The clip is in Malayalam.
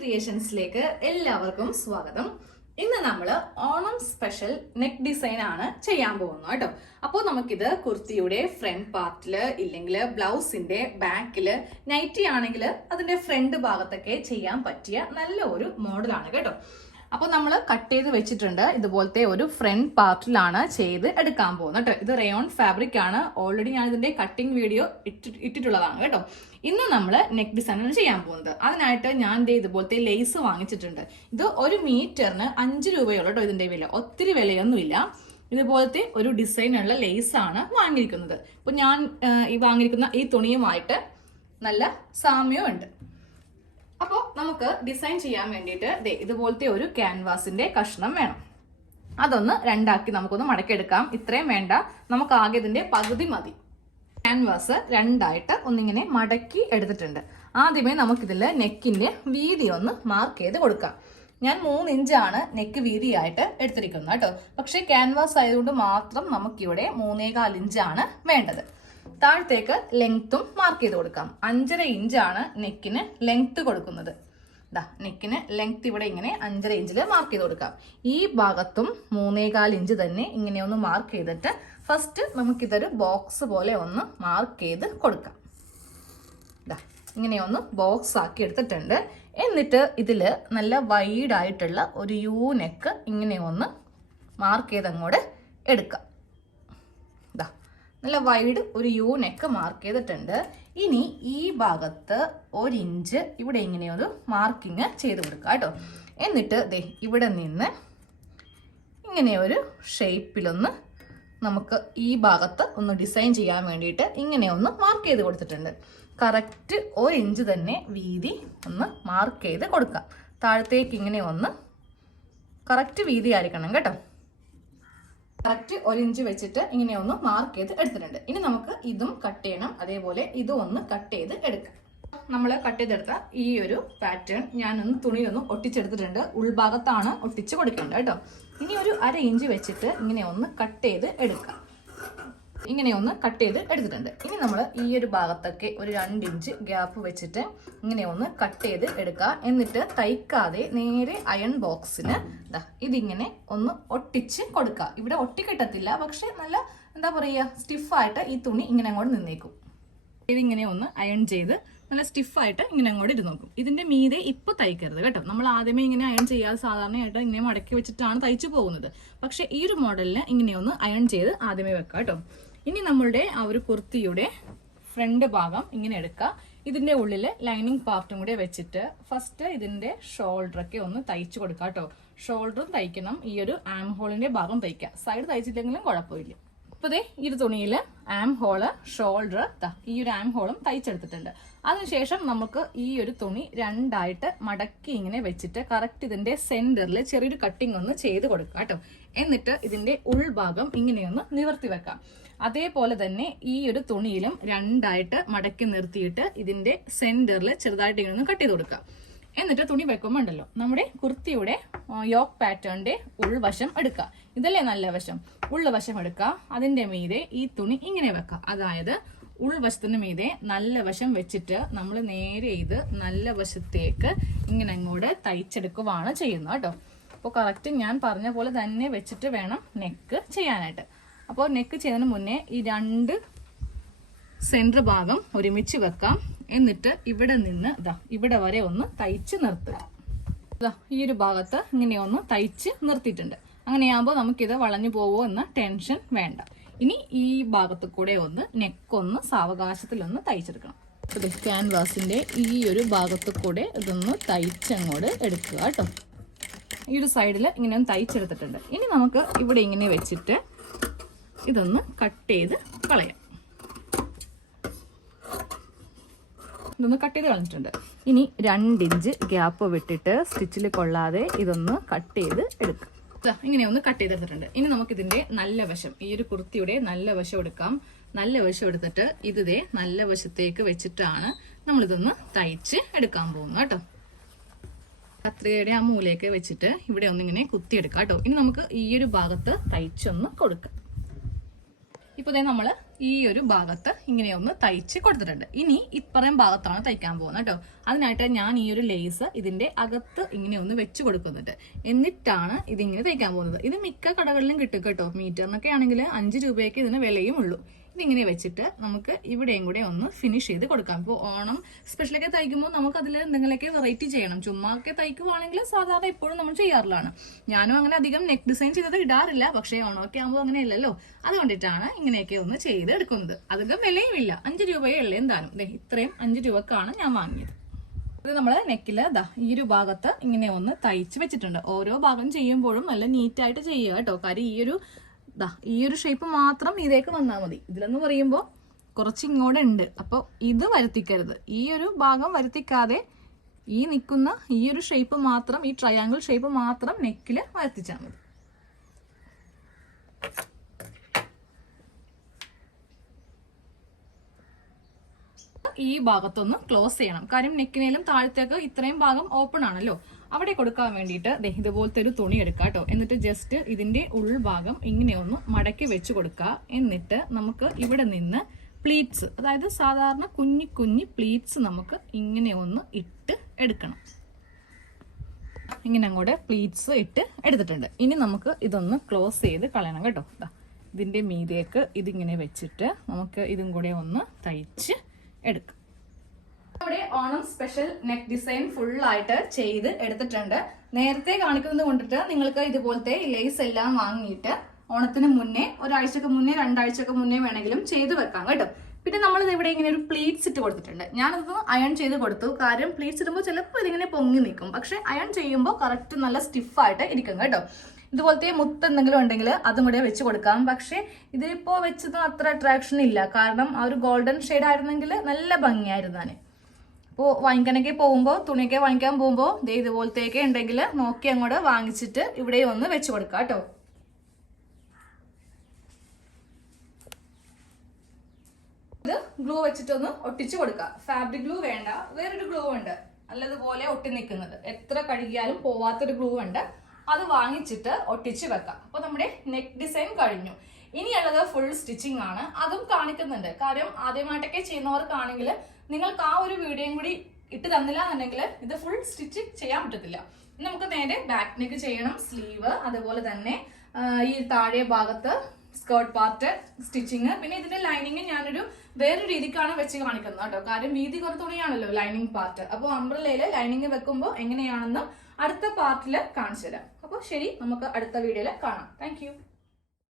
ക്രിയേഷൻസിലേക്ക് എല്ലാവർക്കും സ്വാഗതം. ഇന്ന് നമ്മൾ ഓണം സ്പെഷ്യൽ നെക്ക് ഡിസൈൻ ആണ് ചെയ്യാൻ പോകുന്നത് കേട്ടോ. അപ്പോൾ നമുക്കിത് കുർത്തിയുടെ ഫ്രണ്ട് പാർട്ടില് ഇല്ലെങ്കിൽ ബ്ലൗസിന്റെ ബാക്കില് നൈറ്റി ആണെങ്കിൽ അതിന്റെ ഫ്രണ്ട് ഭാഗത്തൊക്കെ ചെയ്യാൻ പറ്റിയ നല്ല ഒരു മോഡലാണ് കേട്ടോ. അപ്പോൾ നമ്മൾ കട്ട് ചെയ്ത് വെച്ചിട്ടുണ്ട്. ഇതുപോലത്തെ ഒരു ഫ്രണ്ട് പാർട്ടിലാണ് ചെയ്ത് എടുക്കാൻ പോകുന്നത് കേട്ടോ. ഇത് റയോൺ ഫാബ്രിക് ആണ്. ഓൾറെഡി ഞാൻ ഇതിന്റെ കട്ടിംഗ് വീഡിയോ ഇട്ടിട്ടുള്ളതാണ് കേട്ടോ. ഇന്ന് നമ്മൾ നെക്ക് ഡിസൈനാണ് ചെയ്യാൻ പോകുന്നത്. അതിനായിട്ട് ഞാൻ ഇതുപോലത്തെ ലേസ് വാങ്ങിച്ചിട്ടുണ്ട്. ഇത് 1 മീറ്ററിന് 5 രൂപയുള്ളൂ കേട്ടോ. ഇതിന്റെ വില ഒത്തിരി വിലയൊന്നുമില്ല. ഇതുപോലത്തെ ഒരു ഡിസൈനുള്ള ലേസ് ആണ് വാങ്ങിയിരിക്കുന്നത്. ഇപ്പൊ ഞാൻ ഈ വാങ്ങിയിരിക്കുന്ന ഈ തുണിയുമായിട്ട് നല്ല സാമ്യവും ഉണ്ട്. അപ്പോൾ നമുക്ക് ഡിസൈൻ ചെയ്യാൻ വേണ്ടിയിട്ട് ഇതുപോലത്തെ ഒരു ക്യാൻവാസിന്റെ കഷ്ണം വേണം. അതൊന്ന് രണ്ടാക്കി നമുക്കൊന്ന് മടക്കിയെടുക്കാം. ഇത്രയും വേണ്ട, നമുക്ക് ആകെ ഇതിന്റെ പകുതി മതി. ക്യാൻവാസ് രണ്ടായിട്ട് ഒന്നിങ്ങനെ മടക്കി എടുത്തിട്ടുണ്ട്. ആദ്യമേ നമുക്കിതിൽ നെക്കിന്റെ വീതി ഒന്ന് മാർക്ക് ചെയ്ത് കൊടുക്കാം. ഞാൻ 3 ഇഞ്ചാണ് നെക്ക് വീതിയായിട്ട് എടുത്തിരിക്കുന്നത് കേട്ടോ. പക്ഷെ ക്യാൻവാസ് ആയതുകൊണ്ട് മാത്രം നമുക്കിവിടെ 3.25 ഇഞ്ചാണ് വേണ്ടത്. താഴത്തേക്ക് ലെങ്ത്തും മാർക്ക് ചെയ്ത് കൊടുക്കാം. 5.5 ഇഞ്ചാണ് നെക്കിന് ലെങ്ത്ത് കൊടുക്കുന്നത്. നെക്കിന് ലെങ്ത്ത് ഇവിടെ ഇങ്ങനെ 5.5 ഇഞ്ചിൽ മാർക്ക് ചെയ്ത് കൊടുക്കാം. ഈ ഭാഗത്തും 3.25 ഇഞ്ച് തന്നെ ഇങ്ങനെ ഒന്ന് മാർക്ക് ചെയ്തിട്ട് ഫസ്റ്റ് നമുക്കിതൊരു ബോക്സ് പോലെ ഒന്ന് മാർക്ക് ചെയ്ത് കൊടുക്കാം. ഇങ്ങനെ ഒന്ന് ബോക്സ് ആക്കി എടുത്തിട്ടുണ്ട്. എന്നിട്ട് ഇതിൽ നല്ല വൈഡ് ആയിട്ടുള്ള ഒരു യു നെക്ക് ഇങ്ങനെ ഒന്ന് മാർക്ക് ചെയ്ത് അങ്ങോട്ട് എടുക്കാം. നല്ല വൈഡ് ഒരു യു നെക്ക് മാർക്ക് ചെയ്തിട്ടുണ്ട്. ഇനി ഈ ഭാഗത്ത് 1 ഇഞ്ച് ഇവിടെ ഇങ്ങനെയൊരു മാർക്കിങ് ചെയ്ത് കൊടുക്കുക കേട്ടോ. എന്നിട്ട് ഇവിടെ നിന്ന് ഇങ്ങനെ ഒരു ഷേപ്പിലൊന്ന് നമുക്ക് ഈ ഭാഗത്ത് ഒന്ന് ഡിസൈൻ ചെയ്യാൻ വേണ്ടിയിട്ട് ഇങ്ങനെ ഒന്ന് മാർക്ക് ചെയ്ത് കൊടുത്തിട്ടുണ്ട്. കറക്റ്റ് 1 ഇഞ്ച് തന്നെ വീതി ഒന്ന് മാർക്ക് ചെയ്ത് കൊടുക്കാം. താഴത്തേക്ക് ഇങ്ങനെ ഒന്ന് കറക്റ്റ് വീതി ആയിരിക്കണം കേട്ടോ. കറക്റ്റ് 1 ഇഞ്ച് വെച്ചിട്ട് ഇങ്ങനെ ഒന്ന് മാർക്ക് ചെയ്ത് എടുത്തിട്ടുണ്ട്. ഇനി നമുക്ക് ഇതും കട്ട് ചെയ്യണം. അതേപോലെ ഇതും ഒന്ന് കട്ട് ചെയ്ത് എടുക്കാം. നമ്മൾ കട്ട് ചെയ്തെടുത്ത ഈ ഒരു പാറ്റേൺ ഞാനൊന്ന് തുണിയൊന്ന് ഒട്ടിച്ചെടുത്തിട്ടുണ്ട്. ഉൾഭാഗത്താണ് ഒട്ടിച്ച് കൊടുക്കേണ്ടത് കേട്ടോ. ഇനി ഒരു 1/2 ഇഞ്ച് വെച്ചിട്ട് ഇങ്ങനെ ഒന്ന് കട്ട് ചെയ്ത് എടുക്കാം. ഇങ്ങനെ ഒന്ന് കട്ട് ചെയ്ത് എടുത്തിട്ടുണ്ട്. ഇനി നമ്മൾ ഈ ഒരു ഭാഗത്തൊക്കെ ഒരു 2 ഇഞ്ച് ഗ്യാപ്പ് വെച്ചിട്ട് ഇങ്ങനെ ഒന്ന് കട്ട് ചെയ്ത് എടുക്കുക. എന്നിട്ട് തയ്ക്കാതെ നേരെ അയൺ ബോക്സിന് ഇതിങ്ങനെ ഒന്ന് ഒട്ടിച്ച് കൊടുക്കുക. ഇവിടെ ഒട്ടിക്കിട്ടത്തില്ല, പക്ഷെ നല്ല എന്താ പറയുക, സ്റ്റിഫായിട്ട് ഈ തുണി ഇങ്ങനെ അങ്ങോട്ട് നിന്നേക്കും. ഇതിങ്ങനെ ഒന്ന് അയൺ ചെയ്ത് നല്ല സ്റ്റിഫായിട്ട് ഇങ്ങനെ അങ്ങോട്ട് ഇരുന്ന് നോക്കും. ഇതിന്റെ മീതെ ഇപ്പൊ തയ്ക്കരുത് കേട്ടോ. നമ്മൾ ആദ്യമേ ഇങ്ങനെ അയൺ ചെയ്യാതെ സാധാരണയായിട്ട് ഇങ്ങനെ മടക്കി വെച്ചിട്ടാണ് തയ്ച്ചു പോകുന്നത്. പക്ഷെ ഈ ഒരു മോഡലിന് ഇങ്ങനെ ഒന്ന് അയൺ ചെയ്ത് ആദ്യമേ വെക്കാം കേട്ടോ. ഇനി നമ്മളുടെ ആ ഒരു കുർത്തിയുടെ ഫ്രണ്ട് ഭാഗം ഇങ്ങനെ എടുക്കുക. ഇതിന്റെ ഉള്ളിൽ ലൈനിങ് പാർട്ടും കൂടെ വെച്ചിട്ട് ഫസ്റ്റ് ഇതിന്റെ ഷോൾഡറൊക്കെ ഒന്ന് തയ്ച്ചു കൊടുക്കുക കേട്ടോ. ഷോൾഡറും തയ്ക്കണം, ഈ ഒരു ആം ഹോളിന്റെ ഭാഗം തയ്ക്കുക. സൈഡ് തയ്ച്ചില്ലെങ്കിലും കുഴപ്പമില്ല. അപ്പൊ ഈ ഒരു തുണിയിൽ ആം ഹോള്, ഷോൾഡർ, ഈ ഒരു ആം ഹോളും തയ്ച്ചെടുത്തിട്ടുണ്ട്. അതിനുശേഷം നമുക്ക് ഈ ഒരു തുണി രണ്ടായിട്ട് മടക്കി ഇങ്ങനെ വെച്ചിട്ട് കറക്റ്റ് ഇതിന്റെ സെന്ററിൽ ചെറിയൊരു കട്ടിങ് ഒന്ന് ചെയ്ത് കൊടുക്കുക കേട്ടോ. എന്നിട്ട് ഇതിന്റെ ഉൾഭാഗം ഇങ്ങനെയൊന്ന് നിവർത്തി വെക്കാം. അതേപോലെ തന്നെ ഈ ഒരു തുണിയിലും രണ്ടായിട്ട് മടക്കി നിർത്തിയിട്ട് ഇതിന്റെ സെന്ററിൽ ചെറുതായിട്ട് ഇങ്ങനെ കട്ട് ചെയ്ത് കൊടുക്കുക. എന്നിട്ട് തുണി വെക്കുമ്പോൾ ഉണ്ടല്ലോ, നമ്മുടെ കുർത്തിയുടെ യോക്ക് പാറ്റേണിന്റെ ഉൾവശം എടുക്കുക. ഇതല്ലേ നല്ല വശം, ഉൾവശം എടുക്കുക. അതിന്റെ മീതെ ഈ തുണി ഇങ്ങനെ വെക്കാം. അതായത് ഉൾവശത്തിന് മീതെ നല്ല വശം വെച്ചിട്ട് നമ്മൾ നേരെ ഇത് നല്ല വശത്തേക്ക് ഇങ്ങനെ അങ്ങോട്ട് തയ്ച്ചെടുക്കുവാണ് ചെയ്യുന്നത് കേട്ടോ. അപ്പോൾ കറക്റ്റ് ഞാൻ പറഞ്ഞ പോലെ തന്നെ വെച്ചിട്ട് വേണം നെക്ക് ചെയ്യാനായിട്ട്. അപ്പോൾ നെക്ക് ചെയ്യുന്നതിന് മുന്നേ ഈ 2 സെൻറ്റർ ഭാഗം ഒരുമിച്ച് വെക്കാം. എന്നിട്ട് ഇവിടെ നിന്ന് ഇവിടെ വരെ ഒന്ന് തയ്ച്ച് നിർത്തുക. ഈ ഒരു ഭാഗത്ത് ഇങ്ങനെ ഒന്ന് തയ്ച്ച് നിർത്തിയിട്ടുണ്ട്. അങ്ങനെയാകുമ്പോൾ നമുക്കിത് വളഞ്ഞു പോവോ എന്ന ടെൻഷൻ വേണ്ട. ഇനി ഈ ഭാഗത്ത് കൂടെ ഒന്ന് നെക്കൊന്ന് സാവകാശത്തിലൊന്ന് തയ്ച്ചെടുക്കണം. ക്യാൻവാസിന്റെ ഈ ഒരു ഭാഗത്ത് കൂടെ ഇതൊന്ന് തയ്ച്ചങ്ങോട്ട് എടുക്കുക കേട്ടോ. ഈ ഒരു സൈഡിൽ ഇങ്ങനെ ഒന്ന് തയ്ച്ചെടുത്തിട്ടുണ്ട്. ഇനി നമുക്ക് ഇവിടെ ഇങ്ങനെ വെച്ചിട്ട് ഇതൊന്ന് കട്ട് ചെയ്ത് കളയാം. ഇതൊന്ന് കട്ട് ചെയ്ത് കളഞ്ഞിട്ടുണ്ട്. ഇനി 2 ഇഞ്ച് ഗ്യാപ്പ് വിട്ടിട്ട് സ്റ്റിച്ചിൽ കൊള്ളാതെ ഇതൊന്ന് കട്ട് ചെയ്ത് എടുക്കാം. ഇങ്ങനെ ഒന്ന് കട്ട് ചെയ്തെടുത്തിട്ടുണ്ട്. ഇനി നമുക്ക് ഇതിന്റെ നല്ല വശം, ഈ ഒരു കുർത്തിയുടെ നല്ല വശം എടുക്കാം. നല്ല വശം എടുത്തിട്ട് ഇതേ നല്ല വശത്തേക്ക് വെച്ചിട്ടാണ് നമ്മളിതൊന്ന് തയ്ച്ച് എടുക്കാൻ പോകുന്നത് കേട്ടോ. കത്രികയുടെ ആ മൂലയൊക്കെ വെച്ചിട്ട് ഇവിടെ ഒന്നിങ്ങനെ കുത്തിയെടുക്കാം കേട്ടോ. ഇനി നമുക്ക് ഈ ഒരു ഭാഗത്ത് തയ്ച്ചൊന്ന് കൊടുക്കാം. ഇപ്പോൾ ദേ നമ്മൾ ഈ ഒരു ഭാഗത്ത് ഇങ്ങനെ ഒന്ന് തയ്ച്ച് കൊടുത്തിട്ടുണ്ട്. ഇനി ഇപ്പറയും ഭാഗത്താണ് തയ്ക്കാൻ പോകുന്നത് കേട്ടോ. അതിനായിട്ട് ഞാൻ ഈ ഒരു ലേസ് ഇതിന്റെ അകത്ത് ഇങ്ങനെ ഒന്ന് വെച്ച് കൊടുക്കുന്നുണ്ട്. എന്നിട്ടാണ് ഇതിങ്ങനെ തയ്ക്കാൻ പോകുന്നത്. ഇത് മിക്ക കടകളിലും കിട്ടും കേട്ടോ. മീറ്ററിനൊക്കെ ആണെങ്കിൽ 5 രൂപയൊക്കെ ഇതിന് വിലയും ഉള്ളൂ. ഇതിങ്ങനെ വെച്ചിട്ട് നമുക്ക് ഇവിടെയും കൂടെ ഒന്ന് ഫിനിഷ് ചെയ്ത് കൊടുക്കാം. ഇപ്പോൾ ഓണം സ്പെഷ്യലൊക്കെ തയ്ക്കുമ്പോൾ നമുക്ക് അതിൽ എന്തെങ്കിലുമൊക്കെ വെറൈറ്റി ചെയ്യണം. ചുമ്മാ ഒക്കെ തയ്ക്കുവാണെങ്കിൽ സാധാരണ എപ്പോഴും നമ്മൾ ചെയ്യാറുള്ളതാണ്. ഞാനും അങ്ങനെ അധികം നെക്ക് ഡിസൈൻ ചെയ്തത് ഇടാറില്ല. പക്ഷേ ഓണമൊക്കെ ആകുമ്പോൾ അങ്ങനെയല്ലല്ലോ. അതുകൊണ്ടിട്ടാണ് ഇങ്ങനെയൊക്കെ ഒന്ന് ചെയ്ത് എടുക്കുന്നത്. അധികം വിലയും ഇല്ല, 5 രൂപയേ ഉള്ളൂ എന്തായാലും. ഇത്രയും 5 രൂപക്കാണ് ഞാൻ വാങ്ങിയത്. ഇത് നമ്മൾ നെക്കില് ഈ ഒരു ഭാഗത്ത് ഇങ്ങനെ ഒന്ന് തയ്ച്ച് വെച്ചിട്ടുണ്ട്. ഓരോ ഭാഗം ചെയ്യുമ്പോഴും നല്ല നീറ്റായിട്ട് ചെയ്യുക കേട്ടോ. കാര്യം ഈ ഒരു ഷേപ്പ് മാത്രം ഇതേക്ക് വന്നാൽ മതി. ഇതിലെന്ന് പറയുമ്പോൾ കുറച്ച് ഇങ്ങോട്ട് ഉണ്ട്. അപ്പോൾ ഇത് വരുത്തിക്കരുത്. ഈ ഒരു ഭാഗം വരുത്തിക്കാതെ ഈ നിൽക്കുന്ന ഈ ഒരു ഷേപ്പ് മാത്രം, ഈ ട്രയാങ്കിൾ ഷേപ്പ് മാത്രം നെക്കിൽ വരുത്തിച്ചാൽ മതി. ഈ ഭാഗത്തൊന്ന് ക്ലോസ് ചെയ്യണം. കാര്യം നെക്കിനേലും താഴത്തേക്ക് ഇത്രയും ഭാഗം ഓപ്പൺ ആണല്ലോ. അവിടെ കൊടുക്കാൻ വേണ്ടിയിട്ട് ഇതുപോലത്തെ ഒരു തുണി എടുക്കുക കേട്ടോ. എന്നിട്ട് ജസ്റ്റ് ഇതിന്റെ ഉൾഭാഗം ഇങ്ങനെ ഒന്ന് മടക്കി വെച്ച് കൊടുക്കുക. എന്നിട്ട് നമുക്ക് ഇവിടെ നിന്ന് പ്ലീറ്റ്സ്, അതായത് സാധാരണ കുഞ്ഞി കുഞ്ഞി പ്ലീറ്റ്സ് നമുക്ക് ഇങ്ങനെ ഒന്ന് ഇട്ട് എടുക്കണം. ഇങ്ങനെ അങ്ങോട്ട് പ്ലീറ്റ്സ് ഇട്ട് എടുത്തിട്ടുണ്ട്. ഇനി നമുക്ക് ഇതൊന്ന് ക്ലോസ് ചെയ്ത് കളയണം കേട്ടോ. ഇതിന്റെ മീതേക്ക് ഇതിങ്ങനെ വെച്ചിട്ട് നമുക്ക് ഇതും കൂടെ ഒന്ന് തയ്ച്ച് എടുക്കാം. നമ്മുടെ Onam special neck design full ആയിട്ട് ചെയ്ത് എടുത്തിട്ടുണ്ട്. നേരത്തെ കാണിക്കുന്നത് കൊണ്ടിട്ട് നിങ്ങൾക്ക് ഇതുപോലത്തെ ലേസ് എല്ലാം വാങ്ങിയിട്ട് ഓണത്തിന് മുന്നേ, ഒരാഴ്ചക്ക് മുന്നേ, 2 ആഴ്ചക്ക് മുന്നേ വേണമെങ്കിലും ചെയ്ത് വെക്കാം കേട്ടോ. പിന്നെ നമ്മൾ ഇവിടെ ഇങ്ങനെ ഒരു പ്ലീറ്റ്സ് ഇട്ട് കൊടുത്തിട്ടുണ്ട്. ഞാനത് അയൺ ചെയ്ത് കൊടുത്തു. കാര്യം പ്ലീറ്റ്സ് ഇടുമ്പോൾ ചിലപ്പോൾ ഇതിങ്ങനെ പൊങ്ങി നിൽക്കും. പക്ഷെ അയൺ ചെയ്യുമ്പോൾ കറക്റ്റ് നല്ല സ്റ്റിഫായിട്ട് ഇരിക്കും കേട്ടോ. ഇതുപോലത്തെ മുത്ത് എന്തെങ്കിലും ഉണ്ടെങ്കിൽ അതും കൂടെ വെച്ച് കൊടുക്കാം. പക്ഷെ ഇതിപ്പോ വെച്ചത് അത്ര അട്രാക്ഷൻ ഇല്ല. കാരണം ആ ഒരു ഗോൾഡൻ ഷെയ്ഡ് ആയിരുന്നെങ്കിൽ നല്ല ഭംഗിയായിരുന്നാണ്. അപ്പോൾ വാങ്ങിക്കാനൊക്കെ പോകുമ്പോൾ, തുണിയൊക്കെ വാങ്ങിക്കാൻ പോകുമ്പോൾ ഇതുപോലത്തെയൊക്കെ ഉണ്ടെങ്കിൽ നോക്കി അങ്ങോട്ട് വാങ്ങിച്ചിട്ട് ഇവിടെ ഒന്ന് വെച്ച് കൊടുക്കാം കേട്ടോ. ഇത് ഗ്ലൂ വെച്ചിട്ടൊന്ന് ഒട്ടിച്ചു കൊടുക്കുക. ഫാബ്രിക് ഗ്ലൂ വേണ്ട, വേറൊരു ഗ്ലൂ ഉണ്ട് നല്ലതുപോലെ ഒട്ടി നിൽക്കുന്നത്. എത്ര കഴുകിയാലും പോവാത്തൊരു ഗ്ലൂ ഉണ്ട്. അത് വാങ്ങിച്ചിട്ട് ഒട്ടിച്ച് വെക്കാം. അപ്പൊ നമ്മുടെ നെക്ക് ഡിസൈൻ കഴിഞ്ഞു. ഇനിയുള്ളത് ഫുൾ സ്റ്റിച്ചിങ് ആണ്. അതും കാണിക്കുന്നുണ്ട്. കാര്യം ആദ്യമായിട്ടൊക്കെ ചെയ്യുന്നവർക്കാണെങ്കിൽ നിങ്ങൾക്ക് ആ ഒരു വീഡിയോയും കൂടി ഇട്ട് തന്നില്ല എന്നുണ്ടെങ്കിൽ ഇത് ഫുൾ സ്റ്റിച്ച് ചെയ്യാൻ പറ്റത്തില്ല. നമുക്ക് നേരെ ബാക്ക് നെക്ക് ചെയ്യണം, സ്ലീവ്, അതുപോലെ തന്നെ ഈ താഴെ ഭാഗത്ത് സ്കേർട്ട് പാർട്ട് സ്റ്റിച്ചിങ്. പിന്നെ ഇതിന്റെ ലൈനിങ് ഞാനൊരു വേറെ രീതിക്കാണ് വെച്ച് കാണിക്കുന്നത് കേട്ടോ. കാര്യം വീതി കുറച്ച് തുണിയാണല്ലോ ലൈനിങ് പാർട്ട്. അപ്പോൾ അംബ്രല്ലയില് ലൈനിങ് വെക്കുമ്പോൾ എങ്ങനെയാണെന്നും അടുത്ത പാർട്ടിൽ കാണിച്ചു തരാം. അപ്പോൾ ശരി, നമുക്ക് അടുത്ത വീഡിയോയിൽ കാണാം. താങ്ക്